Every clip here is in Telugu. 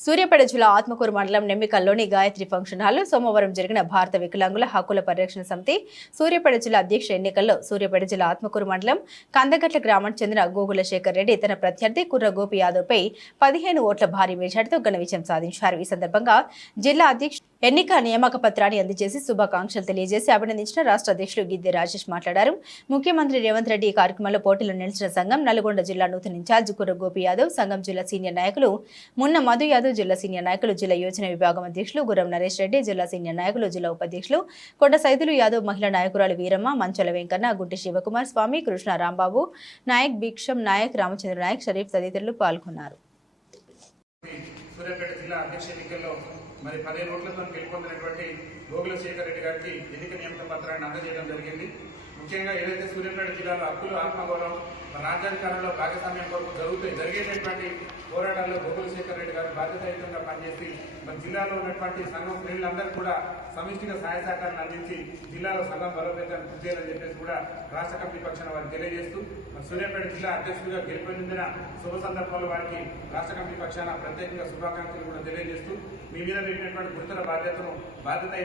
సూర్యాపేట జిల్లా ఆత్మకూరు మండలం నెమ్మికల్లోని గాయత్రి ఫంక్షన్ హాల్లో సోమవారం జరిగిన భారత వికలాంగుల హక్కుల పరిరక్షణ సమితి సూర్యాపేట జిల్లా అధ్యక్ష ఎన్నికల్లో సూర్యాపేట జిల్లా ఆత్మకూరు మండలం కందగట్ల గ్రామానికి చెందిన గోగుల శేఖర్ రెడ్డి తన ప్రత్యర్థి కుర్ర గోపి యాదవ్పై పదిహేను ఓట్ల భారీ మెజార్టీతో ఘన విజయం సాధించారు. ఈ సందర్భంగా జిల్లా అధ్యక్ష ఎన్నిక నియామక పత్రాన్ని అందజేసి శుభాకాంక్షలు తెలియజేసి అభినందించిన రాష్ట్ర అధ్యక్షులు గిద్దె రాజేష్ మాట్లాడారు. ముఖ్యమంత్రి రేవంత్ రెడ్డి ఈ కార్యక్రమంలో పోటీలో నిలిచిన సంఘం నల్గొండ జిల్లా నూతన ఇన్ఛార్జ్ కుర్ర గోపి యాదవ్ సంఘం జిల్లా సీనియర్ నాయకులు మున్న మధు యాదవ్ జిల్లా సీనియర్ నాయకులు జిల్లా యోజన విభాగం అధ్యక్షులు గురం నరేష్ రెడ్డి జిల్లా సీనియర్ నాయకులు జిల్లా ఉపాధ్యక్షులు కొండ సైదులు యాదవ్ మహిళా నాయకురాలు వీరమ్మ మంచల వెంకన్న గుంటి శివకుమార్ స్వామి కృష్ణ రాంబాబు నాయక్ భిక్షం నాయక్ రామచంద్ర నాయక్ షరీఫ్ తదితరులు పాల్గొన్నారు. సూర్యాపేట జిల్లా అధ్యక్ష ఎన్నికల్లో మరి పదిహేను ఓట్లతో గెలుపొందినటువంటి గోగుల శేఖర్ రెడ్డి గారికి ఎన్నిక నియామక పత్రాన్ని అందజేయడం జరిగింది. ముఖ్యంగా ఏదైతే సూర్యాపేట జిల్లాలో హక్కులు ఆత్మగౌరవం మరి రాజ్యాధికారంలో భాగస్వామ్యం కొరకు జరుగుతాయి జరిగేటటువంటి పోరాటాల్లో గోగుల శేఖర్ రెడ్డి గారు బాధ్యతాయుతంగా పనిచేసి మన జిల్లాలో ఉన్నటువంటి సంఘం శ్రేణులందరూ కూడా సమిష్టిగా సహాయ సహకారాన్ని అందించి జిల్లాలో సంఘం బలోపేతాన్ని కృషి చేయాలని చెప్పేసి కూడా రాష్ట్ర కమిటీ పక్షాన వారికి తెలియజేస్తూ మరి సూర్యాపేట జిల్లా అధ్యక్షుడిగా గెలుపొందిన శుభ సందర్భంలో వారికి రాష్ట్ర కమిటీ పక్షాన ప్రత్యేకంగా శుభాకాంక్షలు కూడా తెలియజేస్తూ మీ మీద పెట్టినటువంటి గురుతర బాధ్యతను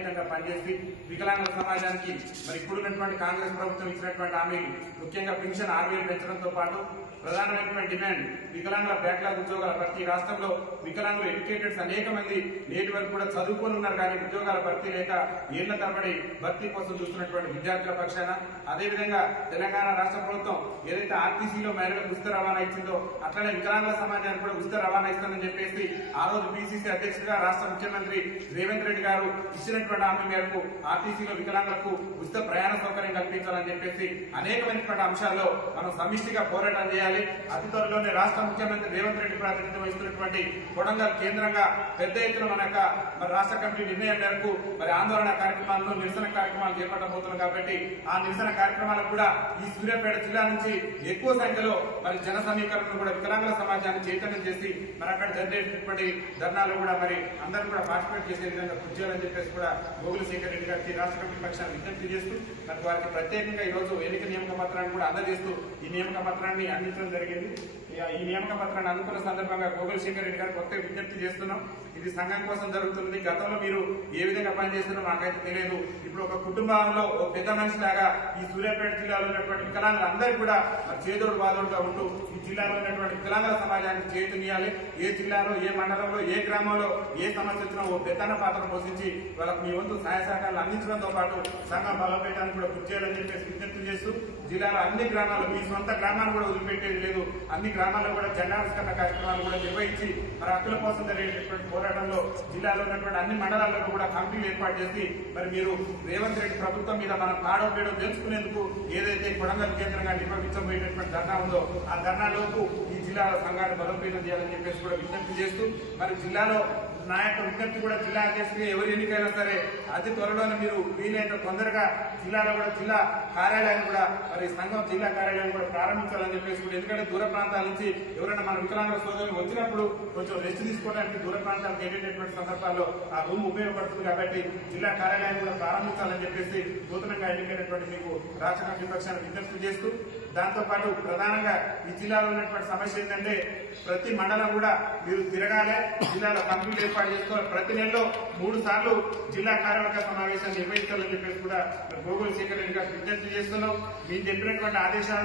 బాధ్యతాయుతంగా పనిచేసి వికలాంగుల సమాజానికి మరి ఇప్పుడున్నటువంటి కాంగ్రెస్ ప్రభుత్వం ఇచ్చినటువంటి హామీలు ముఖ్యంగా పెన్షన్ ఆరు వేలు పెంచడంతో పాటు ప్రధానమైనటువంటి డిమాండ్ వికలాంగుల బ్యాక్లాగ్ ఉద్యోగాల భర్తీ. రాష్ట్రంలో వికలాంగులు ఎడ్యుకేటెడ్స్ అనేక మంది నేటి వరకు కూడా చదువుకొని ఉన్నారు కానీ ఉద్యోగాల భర్తీ లేక ఏళ్ళ తరబడి భర్తీ కోసం చూస్తున్నటువంటి విద్యార్థుల పక్షాన. అదేవిధంగా తెలంగాణ రాష్ట్ర ప్రభుత్వం ఏదైతే ఆర్టీసీలో మహిళలకు ఉచిత రవాణా ఇచ్చిందో అట్లనే వికలాంగుల సమాజానికి కూడా ఉచిత రవాణా ఇస్తానని చెప్పేసి ఆ రోజు బీసీసీ అధ్యక్షుడిగా రాష్ట్ర ముఖ్యమంత్రి రేవంత్ రెడ్డి గారు ఇచ్చినటువంటి హామీ మేరకు ఆర్టీసీలో వికలాంగులకు ఉచిత ప్రయాణ సౌకర్యం కల్పించాలని చెప్పేసి అనేకమైనటువంటి అంశాల్లో మనం సమిష్టిగా పోరాటం చేయాలి. అతి త్వరలోనే రాష్ట్ర ముఖ్యమంత్రి రేవంత్ రెడ్డి ప్రాతినిధ్యం వహిస్తున్నటువంటి కొడంగల్ కేంద్రంగా పెద్ద ఎత్తున మన యొక్క మరి రాష్ట్ర కమిటీ నిర్ణయం మేరకు మరి ఆందోళన కార్యక్రమాలను నిరసన కార్యక్రమాలు చేపట్టబోతున్నాం కాబట్టి ఆ నిరసన కార్యక్రమాలకు కూడా ఈ సూర్యాపేట జిల్లా నుంచి ఎక్కువ సంఖ్యలో మరి జన సమీకరణను కూడా వికలాంగుల సమాజాన్ని చైతన్యం చేసి మరి అక్కడ జరిగేటటువంటి ధర్నాలు కూడా మరి అందరూ కూడా పార్టిసిపేట్ చేసే విధంగా కృషి చేయాలని చెప్పేసి కూడా గోగుల శేఖర్ రెడ్డి గారికి రాష్ట్ర కమిటీ పక్షాన్ని విజ్ఞప్తి చేస్తూ మరి వారికి ప్రత్యేకంగా ఈ రోజు ఎన్నిక నియామక పత్రాన్ని కూడా అందజేస్తూ ఈ నియామక పత్రాన్ని అందించడం జరిగింది. నియామక పత్రాన్ని అందుకున్న సందర్భంగా గోగుల్ శేఖర్ రెడ్డి గారు కొత్త విజ్ఞప్తి చేస్తున్నాం. ఇది సంఘం కోసం జరుగుతుంది. గతంలో మీరు ఏ విధంగా పనిచేస్తున్నారో మాకైతే తెలియదు. ఇప్పుడు ఒక కుటుంబంలో ఒక పెద్ద మనిషి లాగా ఈ సూర్యాపేట జిల్లాలో ఉన్నటువంటి వికలాంగులు అందరూ కూడా మరి చేదోడు వాదోడుగా ఉంటూ ఈ జిల్లాలో ఉన్నటువంటి వికలాంగుల సమాజానికి చేతునియాలి ఏ జిల్లాలో ఏ మండలంలో ఏ గ్రామంలో ఏ సమస్య వచ్చినా ఓ పెద్దన్న పాత్ర పోషించి వాళ్ళకు మీ వంతు సహాయ సహకారాలు అందించడంతో పాటు సంఘం బలపేయడానికి కూడా కృషి చేయాలని చెప్పేసి విజ్ఞప్తి చేస్తూ జిల్లాలో అన్ని గ్రామాలు మీ సొంత గ్రామాలు కూడా వదిలిపెట్టేది లేదు. అన్ని గ్రామాల్లో కూడా జెండావిష్కరణ కార్యక్రమాలు కూడా నిర్వహించి మరి హక్కుల కోసం జరిగేటటువంటి పోరాటంలో జిల్లాలో ఉన్నటువంటి అన్ని మండలాల్లో కూడా కమిటీలు ఏర్పాటు చేసి మరి మీరు రేవంత్ రెడ్డి ప్రభుత్వం మీద మనం కాడో పేడో తెలుసుకునేందుకు ఏదైతే కొడంగల్ కేంద్రంగా నిర్వహించబోయేటటువంటి ధర్నా ఉందో ఆ ధర్నాలోపు ఈ జిల్లాలో సంఘాన్ని బలోపేతం చేయాలని చెప్పేసి కూడా విజ్ఞప్తి చేస్తూ మరి జిల్లాలో నా యొక్క విజ్ఞప్తి కూడా జిల్లా అధ్యక్షుడిగా ఎవరు ఎన్నికైనా సరే అతి త్వరలోనే మీరు వీలైన తొందరగా జిల్లాలో కూడా జిల్లా కార్యాలయాన్ని కూడా మరి సంఘం జిల్లా కార్యాలయాన్ని కూడా ప్రారంభించాలని చెప్పేసి కూడా ఎందుకంటే దూర ప్రాంతాల నుంచి ఎవరైనా మన వికలాంగుల సోదరులు వచ్చినప్పుడు కొంచెం రెస్ట్ తీసుకోవడానికి దూర ప్రాంతాలకు వెళ్ళేటటువంటి సందర్భాల్లో ఆ రూమ్ ఉపయోగపడుతుంది కాబట్టి జిల్లా కార్యాలయాన్ని కూడా ప్రారంభించాలని చెప్పేసి నూతనంగా ఎన్నికైనటువంటి మీకు రాష్ట్ర విపక్షాన్ని విజ్ఞప్తి చేస్తూ దాంతో పాటు ప్రధానంగా ఈ జిల్లాలో ఉన్నటువంటి సమస్య ఏంటంటే ప్రతి మండలం కూడా మీరు తిరగాలి జిల్లాలో కంప్లీట్ ఏర్పాటు చేసుకోవాలి. ప్రతి నెలలో మూడు సార్లు జిల్లా కార్యవర్గ సమావేశాలు నిర్వహించాలని చెప్పేసి కూడా గోగుల్ శేఖర్ రెడ్డి గారు విజ్ఞప్తి చేస్తున్నాం. మీరు చెప్పినటువంటి ఆదేశాలను